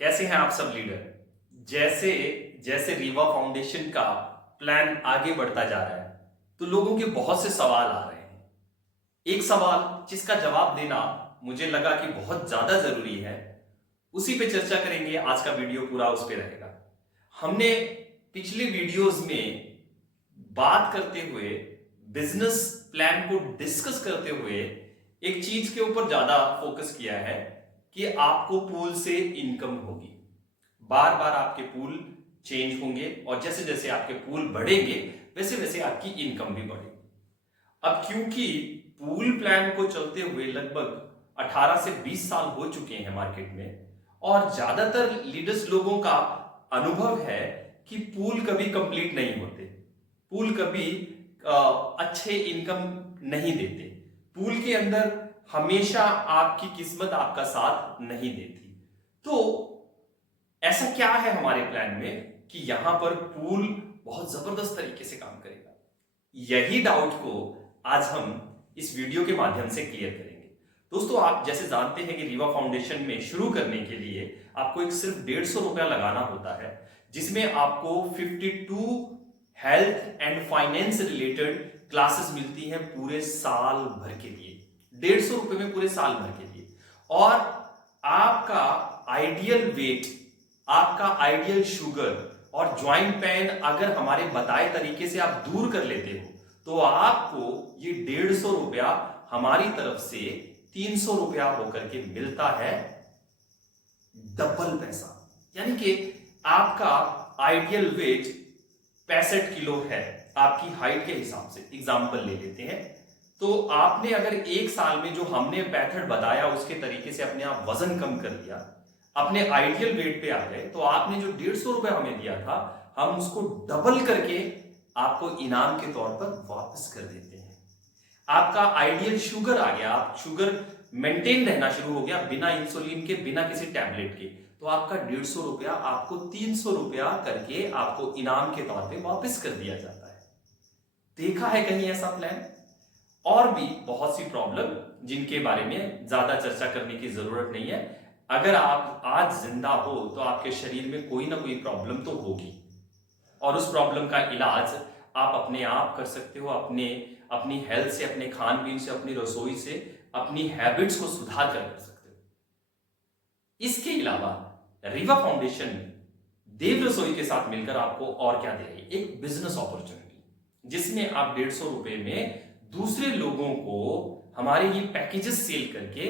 कैसे हैं आप सब लीडर। जैसे जैसे रीवा फाउंडेशन का प्लान आगे बढ़ता जा रहा है तो लोगों के बहुत से सवाल आ रहे हैं। एक सवाल जिसका जवाब देना मुझे लगा कि बहुत ज्यादा जरूरी है, उसी पे चर्चा करेंगे। आज का वीडियो पूरा उस पे रहेगा। हमने पिछले वीडियोस में बात करते हुए, बिजनेस प्लान को डिस्कस करते हुए एक चीज के ऊपर ज्यादा फोकस किया है कि आपको पूल से इनकम होगी। बार बार आपके पूल चेंज होंगे और जैसे जैसे आपके पूल बढ़ेंगे वैसे वैसे आपकी इनकम भी बढ़ेगी। अब क्योंकि पूल प्लान को चलते हुए लगभग 18 से 20 साल हो चुके हैं मार्केट में, और ज्यादातर लीडर्स लोगों का अनुभव है कि पूल कभी कंप्लीट नहीं होते, पूल कभी अच्छे इनकम नहीं देते, पूल के अंदर हमेशा आपकी किस्मत आपका साथ नहीं देती। तो ऐसा क्या है हमारे प्लान में कि यहां पर पूल बहुत जबरदस्त तरीके से काम करेगा? यही डाउट को आज हम इस वीडियो के माध्यम से क्लियर करेंगे। दोस्तों, आप जैसे जानते हैं कि रीवा फाउंडेशन में शुरू करने के लिए आपको एक सिर्फ 150 रुपया लगाना होता है, जिसमें आपको 52 health and finance related classes मिलती हैं पूरे साल भर के लिए। 150 रुपए में पूरे साल भर के लिए। और आपका आइडियल वेट, आपका आइडियल शुगर और ज्वाइंट पेन अगर हमारे बताए तरीके से आप दूर कर लेते हो तो आपको ये 150 रुपया हमारी तरफ से 300 रुपया होकर के मिलता है, डबल पैसा। यानी कि आपका आइडियल वेट 65 किलो है आपकी हाइट के हिसाब से, एग्जाम्पल ले लेते हैं। तो आपने अगर एक साल में जो हमने मेथड बताया उसके तरीके से अपने आप वजन कम कर लिया, अपने आइडियल वेट पे आ गए, तो आपने जो 150 रुपया हमें दिया था हम उसको डबल करके आपको इनाम के तौर पर वापस कर देते हैं। आपका आइडियल शुगर आ गया, आप शुगर मेंटेन रहना शुरू हो गया बिना इंसुलिन के, बिना किसी टैबलेट के, तो आपका 150 रुपया आपको 300 रुपया करके आपको इनाम के तौर पे वापस कर दिया जाता है। देखा है कहीं ऐसा प्लान? और भी बहुत सी प्रॉब्लम जिनके बारे में ज्यादा चर्चा करने की जरूरत नहीं है। अगर आप आज जिंदा हो तो आपके शरीर में कोई ना कोई प्रॉब्लम तो होगी, और उस प्रॉब्लम का इलाज आप अपने आप कर सकते हो, अपनी हेल्थ से, अपने खान पीन से, अपनी रसोई से, अपनी हैबिट्स को सुधार कर सकते हो। इसके अलावा रीवा फाउंडेशन देव रसोई के साथ मिलकर आपको और क्या दे रही है? एक बिजनेस अपॉर्चुनिटी, जिसमें आप 150 रुपए में दूसरे लोगों को हमारे ये पैकेजेस सेल करके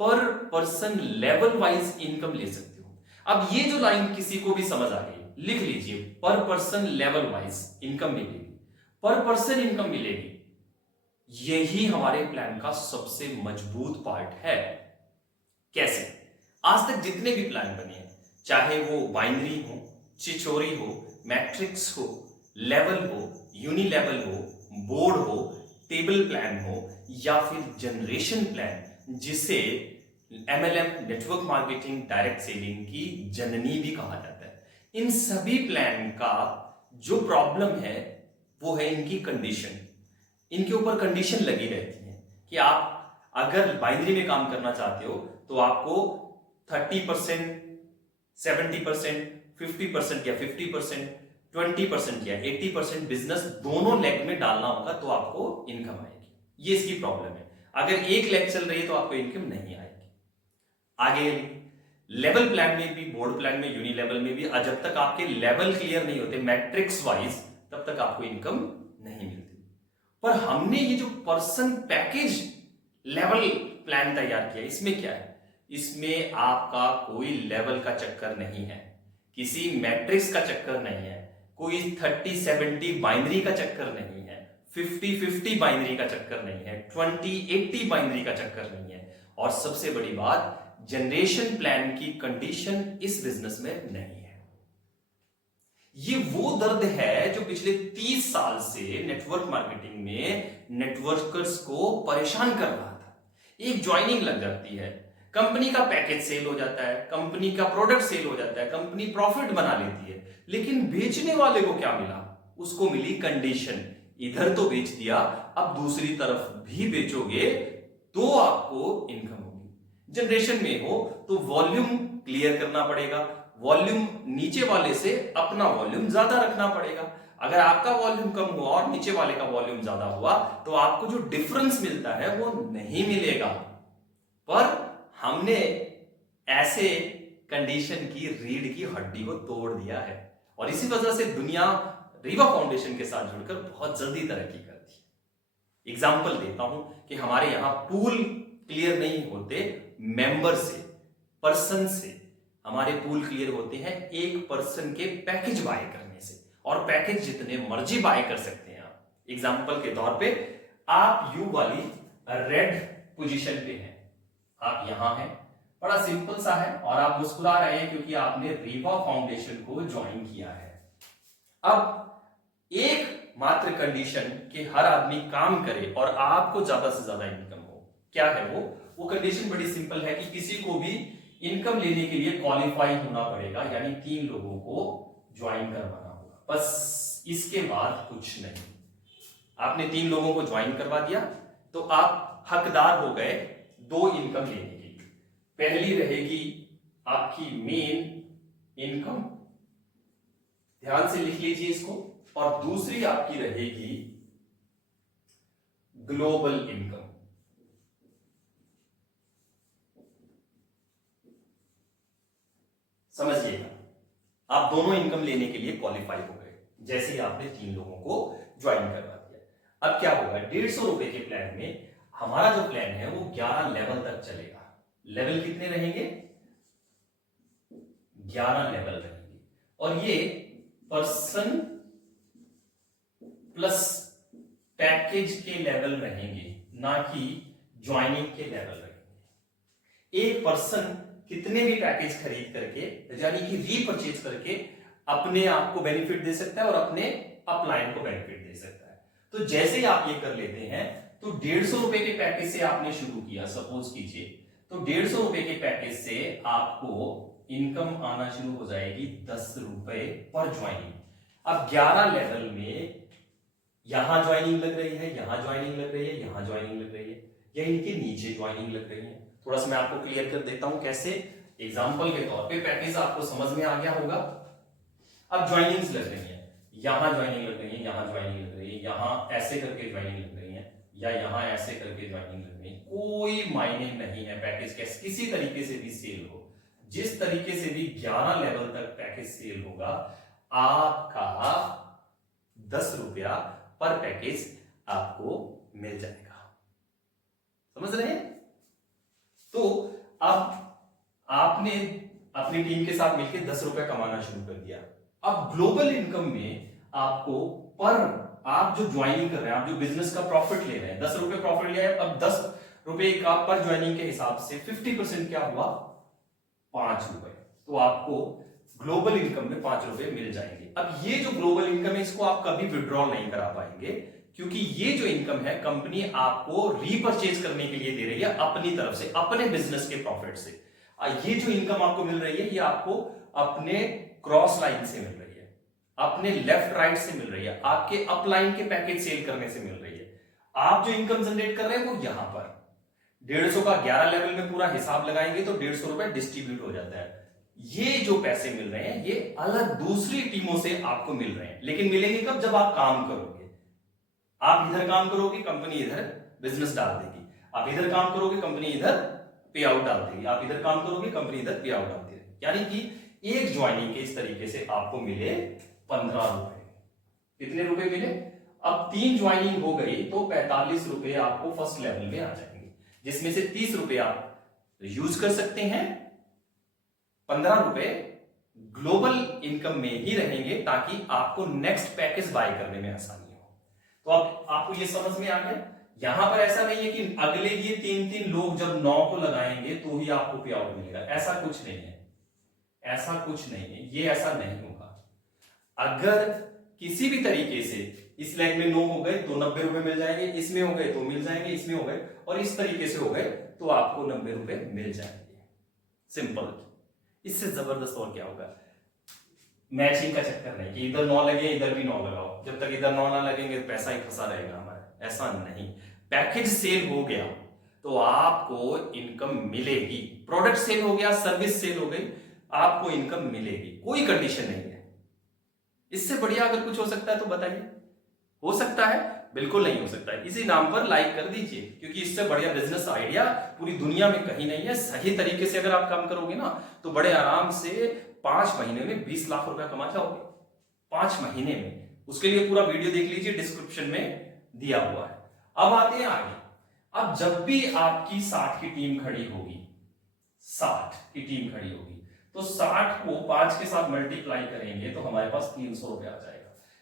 पर पर्सन लेवल वाइज इनकम ले सकते हो। अब ये जो लाइन किसी को भी समझ आ गई, लिख लीजिए, पर पर्सन लेवल वाइज इनकम मिलेगी, पर पर्सन इनकम मिलेगी। यही हमारे प्लान का सबसे मजबूत पार्ट है। कैसे? आज तक जितने भी प्लान बने हैं, चाहे वो बाइनरी हो, चिचोरी हो, मैट्रिक्स हो, लेवल हो, यूनि लेवल हो, बोर्ड हो, टेबल प्लान हो, या फिर जनरेशन प्लान, जिसे MLM network marketing direct selling की जननी भी कहा जाता है, इन सभी प्लान का जो प्रॉब्लम है वो है इनकी कंडीशन। इनके ऊपर कंडीशन लगी रहती है कि आप अगर बाइनरी में काम करना चाहते हो तो आपको 30%, 70%, 50% या 50%, 20% या 80% बिजनेस दोनों लेग में डालना होगा तो आपको इनकम आएगी। ये इसकी प्रॉब्लम है। अगर एक लेग चल रही है तो आपको इनकम नहीं आएगी। आगे लेवल प्लान में भी, बोर्ड प्लान में, यूनि लेवल में भी, जब तक आपके लेवल क्लियर नहीं होते मैट्रिक्स वाइज, तब तक आपको इनकम नहीं मिलती। पर हमने ये जो पर्सन पैकेज लेवल प्लान तैयार किया, इसमें क्या है? इसमें आपका कोई लेवल का चक्कर नहीं है, किसी मैट्रिक्स का चक्कर नहीं है, कोई 30-70 बाइनरी का चक्कर नहीं है, 50-50 बाइनरी का चक्कर नहीं है, 20-80 बाइनरी का चक्कर नहीं है, और सबसे बड़ी बात, जनरेशन प्लान की कंडीशन इस बिजनेस में नहीं है। ये वो दर्द है जो पिछले 30 साल से नेटवर्क मार्केटिंग में नेटवर्कर्स को परेशान कर रहा था। एक ज्वाइनिंग लग जाती है, कंपनी का पैकेज सेल हो जाता है, कंपनी का प्रोडक्ट सेल हो जाता है, कंपनी प्रॉफिट बना लेती है, लेकिन बेचने वाले को क्या मिला? उसको मिली कंडीशन। इधर तो बेच दिया, अब दूसरी तरफ भी बेचोगे तो आपको इनकम होगी। जनरेशन में हो तो वॉल्यूम क्लियर करना पड़ेगा, वॉल्यूम नीचे वाले से अपना वॉल्यूम ज्यादा रखना पड़ेगा। अगर आपका वॉल्यूम कम हुआ और नीचे वाले का वॉल्यूम ज्यादा हुआ तो आपको जो डिफरेंस मिलता है वो नहीं मिलेगा। पर हमने ऐसे कंडीशन की रीढ़ की हड्डी को तोड़ दिया है और इसी वजह से दुनिया रीवा फाउंडेशन के साथ जुड़कर बहुत जल्दी तरक्की करती है। एग्जाम्पल देता हूं कि हमारे यहां पूल क्लियर नहीं होते मेंबर से, पर्सन से। हमारे पूल क्लियर होते हैं एक पर्सन के पैकेज बाय करने से, और पैकेज जितने मर्जी बाय कर सकते हैं आप। एग्जाम्पल के तौर पे आप यू वाली रेड पोजीशन पे हैं, आप यहां हैं, बड़ा सिंपल सा है और आप मुस्कुरा रहे हैं क्योंकि आपने रीवा फाउंडेशन को ज्वाइन किया है। अब एक मात्र कंडीशन कि हर आदमी काम करे और आपको ज्यादा से ज्यादा इनकम हो, क्या है वो कंडीशन बड़ी सिंपल है कि किसी को भी इनकम लेने के लिए क्वालिफाई होना पड़ेगा, यानी 3 लोगों को ज्वाइन करवाना होगा, बस इसके बाद कुछ नहीं। आपने 3 लोगों को ज्वाइन करवा दिया तो आप हकदार हो गए 2 इनकम लेने के लिए। पहली रहेगी आपकी मेन इनकम, ध्यान से लिख लीजिए इसको, और दूसरी आपकी रहेगी ग्लोबल इनकम। समझिएगा, आप दोनों इनकम लेने के लिए क्वालिफाई हो गए जैसे ही आपने 3 लोगों को ज्वाइन करवा दिया। अब क्या होगा, 150 रुपए के प्लान में हमारा जो प्लान है वो 11 लेवल तक चलेगा। लेवल कितने रहेंगे? 11 लेवल रहेंगे, और ये पर्सन प्लस पैकेज के लेवल रहेंगे, ना कि ज्वाइनिंग के लेवल रहेंगे। एक पर्सन कितने भी पैकेज खरीद करके, यानी कि रीपरचेज करके, अपने आप को बेनिफिट दे सकता है और अपने अपलाइन को बेनिफिट दे सकता है। तो जैसे ही आप ये कर लेते हैं तो 150 रुपए के पैकेज से आपने शुरू किया, सपोज कीजिए, तो 150 रुपए के पैकेज से आपको इनकम आना शुरू हो जाएगी 10 रुपए पर ज्वाइनिंग। अब 11 लेवल में यहां ज्वाइनिंग लग रही है, यहां ज्वाइनिंग लग रही है, यहां ज्वाइनिंग लग रही है, या इनके नीचे ज्वाइनिंग लग रही है। थोड़ा सा मैं आपको क्लियर कर देता हूं कैसे। एग्जांपल के तौर पे पैकेज आपको समझ में आ गया होगा। अब ज्वाइनिंग्स लग रही है, यहां ज्वाइनिंग लग रही है, यहां ज्वाइनिंग लग रही है, यहां ऐसे करके ज्वाइनिंग लग रही है, या यहां ऐसे करके ज्वाइनिंग लग रही है, कोई मायने नहीं है पैकेज कैसे किसी तरीके से भी सेल हो, जिस तरीके से भी 11 लेवल तक पैकेज सेल होगा, आपका 10 रुपया पर पैकेज आपको मिल जाएगा। समझ रहे हैं? तो अब आपने अपनी टीम के साथ मिलकर 10 रुपए कमाना शुरू कर दिया। अब ग्लोबल इनकम में आपको पर आप जो ज्वाइनिंग कर रहे हैं, आप जो बिजनेस का प्रॉफिट ले रहे हैं, 10 रुपए प्रॉफिट लिया है, अब 10 रुपए का पर ज्वाइनिंग के हिसाब से 50% क्या हुआ, 5 रुपए। तो आपको ग्लोबल इनकम में 5 रुपए मिल जाएंगे। अब ये जो ग्लोबल इनकम है इसको आप कभी विड्रॉ नहीं करा पाएंगे, क्योंकि ये जो इनकम है कंपनी आपको रीपरचेज करने के लिए दे रही है अपनी तरफ से, अपने बिजनेस के प्रॉफिट से। ये जो इनकम आपको मिल रही है ये आपको अपने क्रॉस लाइन से मिल रही है, अपने लेफ्ट राइट से मिल रही है, आपके अपलाइन के पैकेज सेल करने से मिल रही है। आप जो इनकम जनरेट कर रहे हैं वो यहां पर 150 का 11 लेवल में पूरा हिसाब लगाएंगे तो 150 रुपए डिस्ट्रीब्यूट हो जाता है। ये जो पैसे मिल रहे हैं ये अलग दूसरी टीमों से आपको मिल रहे हैं, लेकिन मिलेंगे कब, जब आप काम करोगे। आप इधर काम करोगे, कंपनी इधर बिजनेस डाल देगी, आप इधर काम करोगे, कंपनी इधर पे आउट डाल देगी, आप इधर काम करोगे, कंपनी इधर पे आउट डाल देगी। यानी कि एक ज्वाइनिंग के इस तरीके से आपको मिले 15 रुपए। कितने रुपए मिले? अब 3 ज्वाइनिंग हो गई तो 45 रुपए आपको फर्स्ट लेवल में आ जाएंगे, जिसमें से 30 रुपए आप यूज कर सकते हैं, 15 रुपए ग्लोबल इनकम में ही रहेंगे ताकि आपको नेक्स्ट पैकेज बाय करने में आसानी हो। तो अब आपको ये समझ में आ गया। यहां पर ऐसा नहीं है कि अगले ये 3 लोग जब 9 को लगाएंगे तो ही आपको पे आउट मिलेगा, ऐसा कुछ नहीं है, ऐसा कुछ नहीं है, ये ऐसा नहीं होगा। अगर किसी भी तरीके से इस लाइन में 9 हो गए तो 90 रुपए मिल जाएंगे, इसमें हो गए तो मिल जाएंगे, इसमें हो गए और इस तरीके से हो गए तो आपको 90 रुपए मिल जाएंगे। सिंपल, इससे जबरदस्त और क्या होगा। मैचिंग का चक्कर नहीं कि इधर 9 लगे इधर भी 9 लगाओ, जब तक इधर 9 ना लगेंगे पैसा ही फंसा रहेगा हमारा, ऐसा नहीं। पैकेज सेल हो गया तो आपको इनकम मिलेगी, प्रोडक्ट सेल हो गया, सर्विस सेल हो गई आपको इनकम मिलेगी, कोई कंडीशन नहीं है। इससे बढ़िया अगर कुछ हो सकता है तो बताइए, हो सकता है? बिल्कुल नहीं हो सकता है। इसी नाम पर लाइक कर दीजिए, क्योंकि इससे बढ़िया बिजनेस आइडिया पूरी दुनिया में कहीं नहीं है। सही तरीके से अगर आप काम करोगे ना तो बड़े आराम से 5 महीने में 20 लाख रुपया कमा जाओगे, 5 महीने में। उसके लिए पूरा वीडियो देख लीजिए, डिस्क्रिप्शन में दिया हुआ है। अब आते हैं आगे। अब जब भी आपकी 60 की टीम खड़ी होगी, 60 की टीम खड़ी होगी, तो 60 को 5 के साथ मल्टीप्लाई करेंगे तो हमारे पास 300 रुपया आ जाएगा।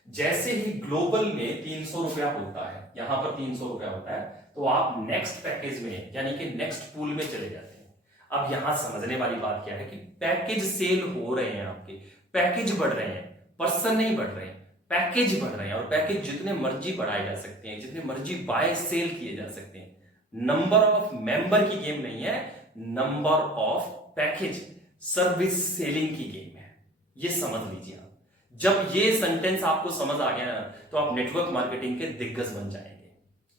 जैसे ही ग्लोबल में 300 रुपया होता है, यहां पर 300 रुपया होता है, तो आप नेक्स्ट पैकेज में यानी कि नेक्स्ट पूल में चले जाते हैं। अब यहां समझने वाली बात क्या है कि पैकेज सेल हो रहे हैं, आपके पैकेज बढ़ रहे हैं, पर्सन नहीं बढ़ रहे हैं, पैकेज बढ़ रहे हैं। और पैकेज जितने मर्जी बढ़ाए जा सकते हैं, जितने मर्जी बाय सेल किए जा सकते हैं। नंबर ऑफ मेंबर की गेम नहीं है, number of package service selling की गेम है। ये समझ लीजिए आप। जब ये सेंटेंस आपको समझ आ गया ना तो आप नेटवर्क मार्केटिंग के दिग्गज बन जाएंगे।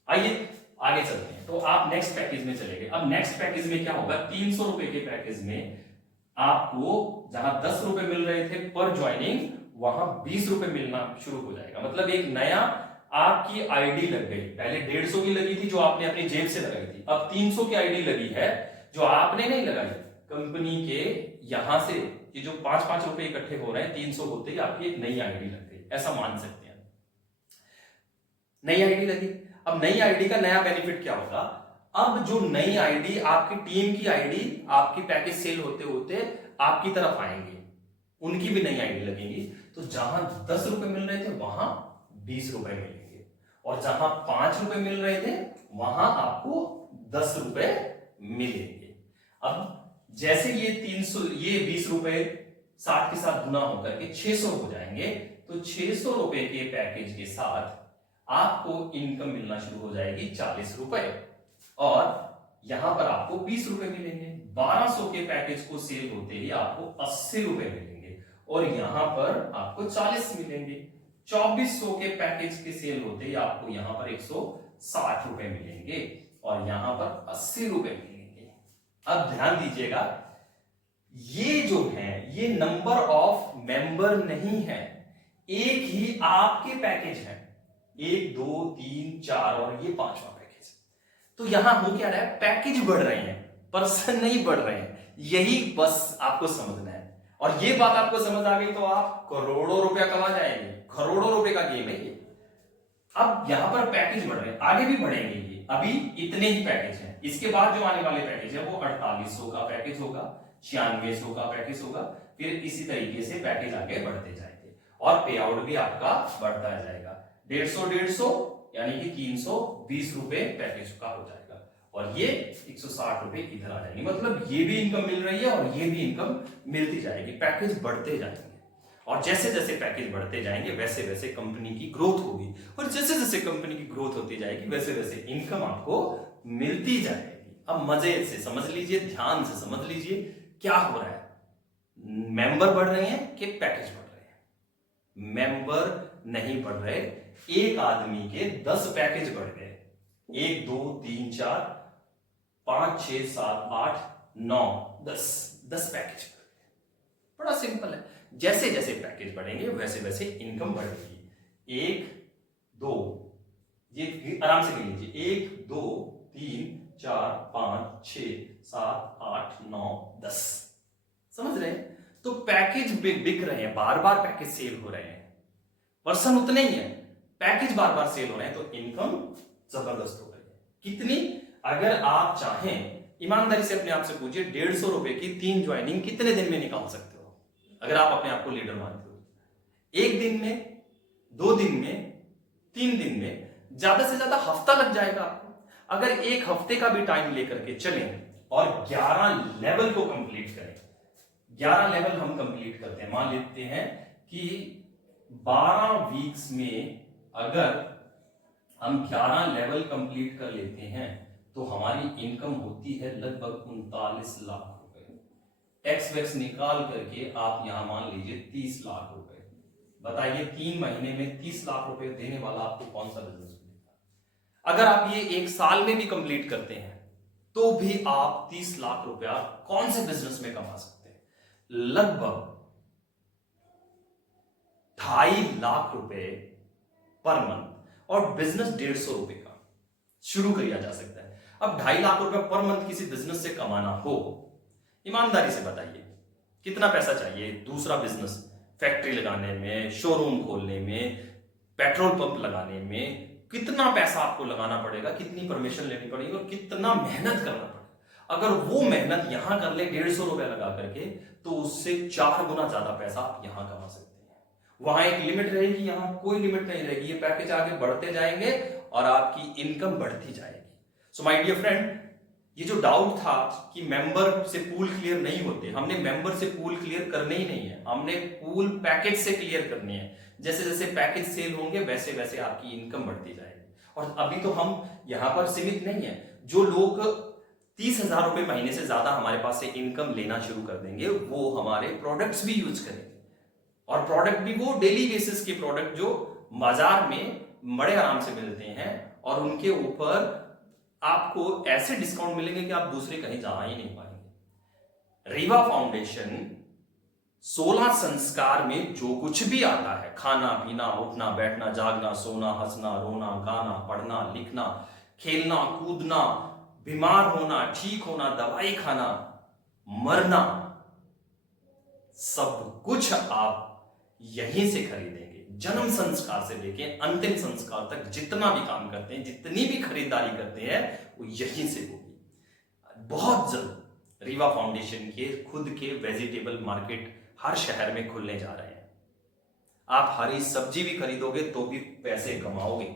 आइए आगे चलते हैं। तो आप नेक्स्ट पैकेज में चले गए। अब नेक्स्ट पैकेज में क्या होगा? 300 रुपए के पैकेज में आपको जहां 10 रुपए मिल रहे थे पर ज्वाइनिंग, वहां 20 रुपए मिलना शुरू हो जाएगा। मतलब एक नया आपकी आईडी लग गई। पहले 150 की लगी थी जो आपने अपनी जेब से लगाई थी, अब 300 की आईडी लगी है जो आपने नहीं लगाई, कंपनी के यहां से ये जो 5-5 रुपए इकट्ठे हो रहे हैं, 300 होते ही आपकी एक नई आईडी लग गई, ऐसा मान सकते हैं। नई आईडी लगी। अब नई आईडी का नया बेनिफिट क्या होगा? अब जो नई आईडी आपकी टीम की आईडी आपकी पैकेज सेल होते होते आपकी तरफ आएंगे, उनकी भी नई आईडी लगेगी। तो जहां 10 रुपए मिल रहे थे वहां 20 रुपए मिलेंगे, और जहां 5 रुपए मिल रहे थे वहां आपको 10 रुपए मिलेंगे। अब जैसे ये 300 ये 20 रुपए 60 के साथ गुना होकर के 600 हो जाएंगे, तो 600 रुपए के पैकेज के साथ आपको इनकम मिलना शुरू हो जाएगी 40 रुपए, और यहां पर आपको 20 रुपए मिलेंगे। 1200 के पैकेज को सेल होते ही आपको 80 रुपए मिलेंगे, और यहां पर आपको 40 मिलेंगे। 2400 के पैकेज के सेल होते ही आपको यहां पर 160 रुपए मिलेंगे, और यहां पर 80 रुपए मिलेंगे। अब ध्यान दीजिएगा, ये जो है ये नंबर ऑफ मेंबर नहीं है, एक ही आपके पैकेज है, 1 2 3 4 और ये 5वां पैकेज। तो यहां हो क्या रहा है? पैकेज बढ़ रहे हैं, पर्सन नहीं बढ़ रहे हैं। यही बस आपको समझना है, और ये बात आपको समझ आ गई तो आप करोड़ों रुपया कमा जाएंगे। करोड़ों रुपए का गेम है ये। अब यहां पर पैकेज बढ़ रहे हैं, आगे भी बढ़ेंगे ये। अभी इतने ही पैकेज हैं, इसके बाद जो आने वाले पैकेज है वो 4800 का पैकेज होगा, 9600 का पैकेज होगा, फिर इसी तरीके से पैकेज आगे बढ़ते जाएंगे, और पे आउट भी आपका बढ़ता जाएगा। 150 यानी कि 320 रुपए पैकेज का हो जाएगा, और ये 160 रुपए इधर आ जाएंगे। मतलब ये भी इनकम मिल रही है और ये भी इनकम मिलती जाएगी, पैकेज बढ़ते जाएंगे। और जैसे जैसे पैकेज बढ़ते जाएंगे वैसे वैसे कंपनी की ग्रोथ होगी, और जैसे जैसे कंपनी की ग्रोथ होती जाएगी वैसे वैसे इनकम आपको मिलती जाएगी। अब मजे से समझ लीजिए, ध्यान से समझ लीजिए क्या हो रहा है। मेंबर बढ़ रहे हैं कि पैकेज बढ़ रहे हैं? मेंबर नहीं बढ़ रहे, एक आदमी के 10 पैकेज बढ़ गए। 1 2 3 4 5 6 7 8 9 10 पैकेज बढ़ गए। बड़ा सिंपल है, जैसे जैसे पैकेज बढ़ेंगे वैसे वैसे इनकम बढ़ेगी। 1 2 ये आराम से गिन लीजिए, 1 2 3 4 5 6 7 8 9 10। समझ रहे हैं? तो पैकेज बिक रहे हैं, बार बार पैकेज सेल हो रहे हैं, पर्सन उतने ही है, पैकेज बार बार सेल हो रहे हैं, तो इनकम जबरदस्त हो रही है। कितनी? अगर आप चाहें ईमानदारी से अपने आप से पूछिए, 150 रुपए की 3 ज्वाइनिंग कितने दिन में निकाल सकते हो? अगर आप अपने आप को लीडर मानते हो, 1 दिन में, 2 दिन में, 3 दिन में, ज्यादा से ज्यादा हफ्ता लग जाएगा आपको। अगर 1 हफ्ते का भी टाइम लेकर के चलें और 11 लेवल को कंप्लीट करें, 11 लेवल हम कंप्लीट करते हैं, मान लेते हैं कि 12 वीक्स में अगर हम 11 लेवल कंप्लीट कर लेते हैं तो हमारी इनकम होती है लगभग 39 लाख रुपए। टैक्स वैक्स निकाल करके आप यहां मान लीजिए 30 लाख रुपए। बताइए 3 महीने में 30 लाख रुपए देने वाला आपको कौन सा बिजनेस मिलेगा? अगर आप ये 1 साल में भी कंप्लीट करते हैं तो भी आप 30 लाख रुपया कौन से बिजनेस में कमा सकते हैं? लगभग 2.5 लाख रुपए पर मंथ और बिजनेस 150 रुपए का शुरू किया जा सकता है। अब 2.5 लाख रुपए पर मंथ किसी बिजनेस से कमाना हो, ईमानदारी से बताइए कितना पैसा चाहिए? दूसरा बिजनेस, फैक्ट्री लगाने में, शोरूम खोलने में, पेट्रोल पंप लगाने में कितना पैसा आपको लगाना पड़ेगा, कितनी परमिशन लेनी पड़ेगी और कितना मेहनत करना पड़ेगा। अगर वो मेहनत यहां कर ले 150 रुपए लगा करके, तो उससे 4 गुना ज्यादा पैसा आप यहां कमा सकते हैं। वहां एक लिमिट रहेगी, यहां कोई लिमिट नहीं रहेगी। ये पैकेज आगे बढ़ते जाएंगे और आपकी इनकम बढ़ती जाएगी। सो माय डियर फ्रेंड, ये जो डाउट था कि मेंबर से पूल क्लियर नहीं होते, हमने मेंबर से पूल क्लियर करने ही नहीं है, हमने पूल पैकेज से क्लियर करनी है। जैसे जैसे पैकेज सेल होंगे वैसे वैसे आपकी इनकम बढ़ती जाएगी। और अभी तो हम यहां पर सीमित नहीं है, जो लोग 30,000 रुपए महीने से ज्यादा हमारे पास से इनकम लेना शुरू कर देंगे, वो हमारे प्रोडक्ट्स भी यूज करेंगे। और प्रोडक्ट भी वो डेली बेसिस के प्रोडक्ट जो बाजार में बड़े आराम से मिलते हैं, और उनके ऊपर आपको ऐसे डिस्काउंट मिलेंगे कि आप दूसरे कहीं जा ही नहीं पाएंगे। रीवा फाउंडेशन 16 संस्कार में जो कुछ भी आता है, खाना पीना, उठना बैठना, जागना, सोना, हंसना, रोना, गाना, पढ़ना, लिखना, खेलना, कूदना, बीमार होना, ठीक होना, दवाई खाना, मरना, सब कुछ आप यहीं से खरीदेंगे। जन्म संस्कार से लेके अंतिम संस्कार तक जितना भी काम करते हैं, जितनी भी खरीदारी करते हैं, वो यहीं से होगी। बहुत जल्द रीवा फाउंडेशन के खुद के वेजिटेबल मार्केट हर शहर में खुलने जा रहे हैं। आप हरी सब्जी भी खरीदोगे तो भी पैसे कमाओगे।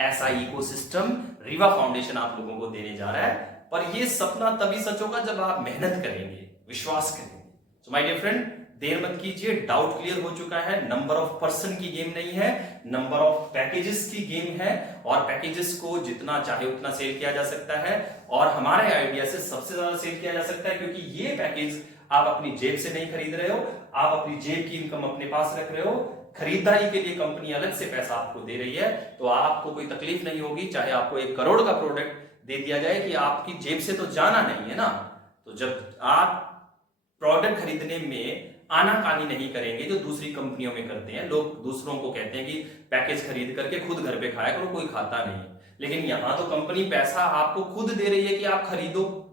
ऐसा इकोसिस्टम रीवा फाउंडेशन आप लोगों को देने जा रहा है। पर यह सपना तभी सच होगा जब आप मेहनत करेंगे, विश्वास करेंगे। सो माय डियर फ्रेंड, देर मत कीजिए, डाउट क्लियर हो चुका है। नंबर ऑफ पर्सन की गेम नहीं है, नंबर ऑफ पैकेजेस की गेम है। और पैकेजेस को जितना चाहे उतना सेल किया जा सकता है, और हमारे आइडिया से सबसे ज्यादा सेल किया जा सकता है, क्योंकि ये पैकेज आप अपनी जेब से नहीं खरीद रहे हो, आप अपनी जेब की इनकम अपने पास रख रहे हो। खरीदारी के लिए कंपनी अलग से पैसा आपको दे रही है, तो आपको कोई तकलीफ नहीं होगी। चाहे आपको 1 करोड़ का प्रोडक्ट दे दिया जाए, कि आपकी जेब से तो जाना नहीं है ना। तो जब आप प्रोडक्ट खरीदने में आनाकानी नहीं करेंगे, जो दूसरी कंपनियों में करते हैं, लोग दूसरों को कहते हैं कि पैकेज खरीद करके खुद घर पे खाया करो, कोई खाता नहीं। लेकिन यहां तो कंपनी पैसा आपको खुद दे रही है कि आप खरीदो,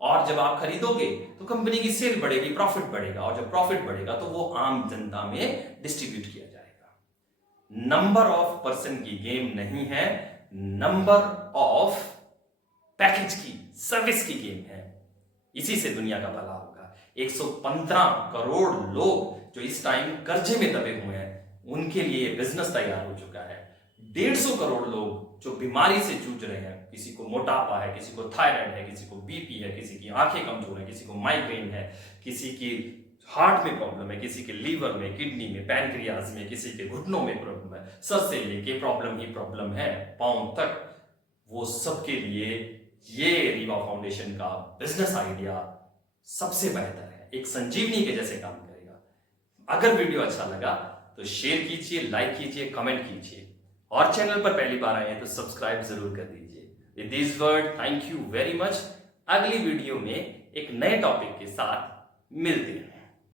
और जब आप खरीदोगे तो कंपनी की सेल बढ़ेगी, प्रॉफिट बढ़ेगा, और जब प्रॉफिट बढ़ेगा तो वो आम जनता में डिस्ट्रीब्यूट किया जाएगा। नंबर ऑफ पर्सन की गेम नहीं है, नंबर ऑफ पैकेज की, सर्विस की गेम है। इसी से दुनिया का भला होगा। 115 करोड़ लोग जो इस टाइम कर्जे में दबे हुए हैं, उनके लिए बिजनेस तैयार हो चुका है। 150 करोड़ लोग जो बीमारी से जूझ रहे हैं, किसी को मोटापा है, किसी को थायराइड है, किसी को बीपी है, किसी की आंखें कमजोर है, किसी को माइग्रेन है, किसी की हार्ट में प्रॉब्लम है, किसी के लीवर में, किडनी में, पैनक्रियाज में, किसी के घुटनों में प्रॉब्लम है, सर से लेके प्रॉब्लम ही प्रॉब्लम है, पांव तक। वो सबके लिए ये रीवा फाउंडेशन का बिजनेस आइडिया सबसे बेहतर है, एक संजीवनी के जैसे काम करेगा। अगर वीडियो अच्छा लगा तो शेयर कीजिए, लाइक कीजिए, कमेंट कीजिए, और चैनल पर पहली बार आए हैं तो सब्सक्राइब जरूर कर दीजिए। With this word, thank you very much. अगली वीडियो में एक नए टॉपिक के साथ मिलते हैं।